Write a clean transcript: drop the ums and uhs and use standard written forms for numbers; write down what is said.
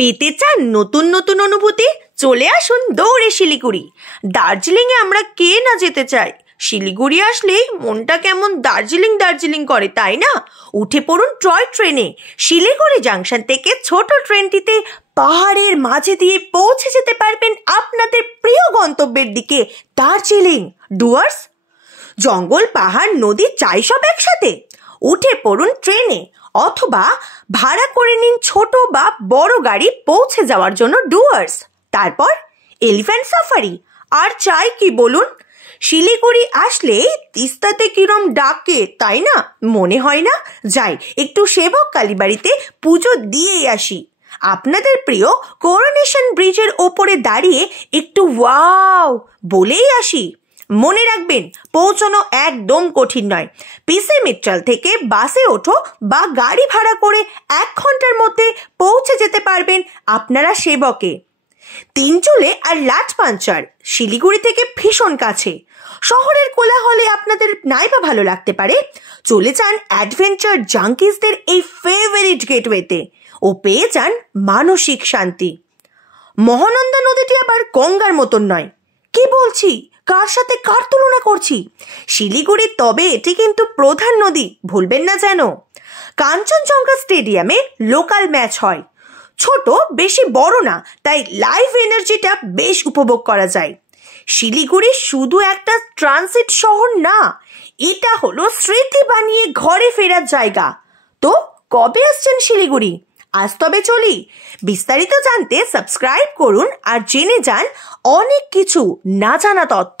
পেতে চান নতুন নতুন অনুভূতি? চলে আসুন দৌড়ে শিলিগুড়ি। দার্জিলিংয়ে আমরা কে না যেতে চাই? শিলিগুড়ি আসলেই মনটা কেমন দার্জিলিং দার্জিলিং করে, তাই না? উঠে পড়ুন টয় ট্রেনে। শিলিগুড়ি জাংশন থেকে ছোট ট্রেনটিতে পাহাড়ের মাঝে দিয়ে পৌঁছে যেতে পারবেন আপনাদের প্রিয় গন্তব্যের দিকে, দার্জিলিং। ডুয়ার্স, জঙ্গল, পাহাড়, নদী চাই সব একসাথে। উঠে পড়ুন ট্রেনে অথবা ভাড়া করে নিন ছোট বা বড় গাড়ি পৌঁছে যাওয়ার জন্য ডুয়ার্স। তারপর এলিফ্যান্ট সাফারি। আর চাই কি বলুন? শিলিগুড়ি আসলে তিস্তাতে কিরম ডাকে, তাই না? মনে হয় না যাই একটু সেবক কালীবাড়িতে পুজো দিয়েই আসি। আপনাদের প্রিয় করোনেশন ব্রিজের ওপরে দাঁড়িয়ে একটু ওয়াও বলেই আসি। মনে রাখবেন, পৌঁছানো একদম কঠিন নয়। পিসে মিত্রাল থেকে বাসে ওঠো বা গাড়ি ভাড়া করে 1 ঘন্টার মধ্যে পৌঁছে যেতে পারবেন আপনারা সেবকে। তিনচুলে আর লাটপাঞ্চার শিলিগুড়ি থেকে ভীষণ কাছে। শহরের কোলাহলে আপনাদের নাইবা ভালো লাগতে পারে, চলে যান অ্যাডভেঞ্চার জাঙ্কিসদের এই ফেভারিট গেটওয়েতে ও পেয়ে যান মানসিক শান্তি। মহানন্দা নদীটি আবার গঙ্গার মতন নয়। কি বলছি, কার সাথে কার তুলনা করছি? শিলিগুড়ি, তবে এটি কিন্তু প্রধান নদী, ভুলবেন না যেন। কাঞ্চনজঙ্ঘা স্টেডিয়ামে লোকাল ম্যাচ হয়। ছোট, বেশি বড় না, তাই লাইভ এনার্জিটা বেশ উপভোগ করা যায়। শিলিগুড়ি শুধু একটা ট্রানজিট শহর না, এটা হলো স্মৃতি বানিয়ে ঘরে ফেরার জায়গা। তো কবে আসছেন শিলিগুড়ি? আজ তবে চলি। বিস্তারিত জানতে সাবস্ক্রাইব করুন আর জেনে যান অনেক কিছু না জানা তথ্য।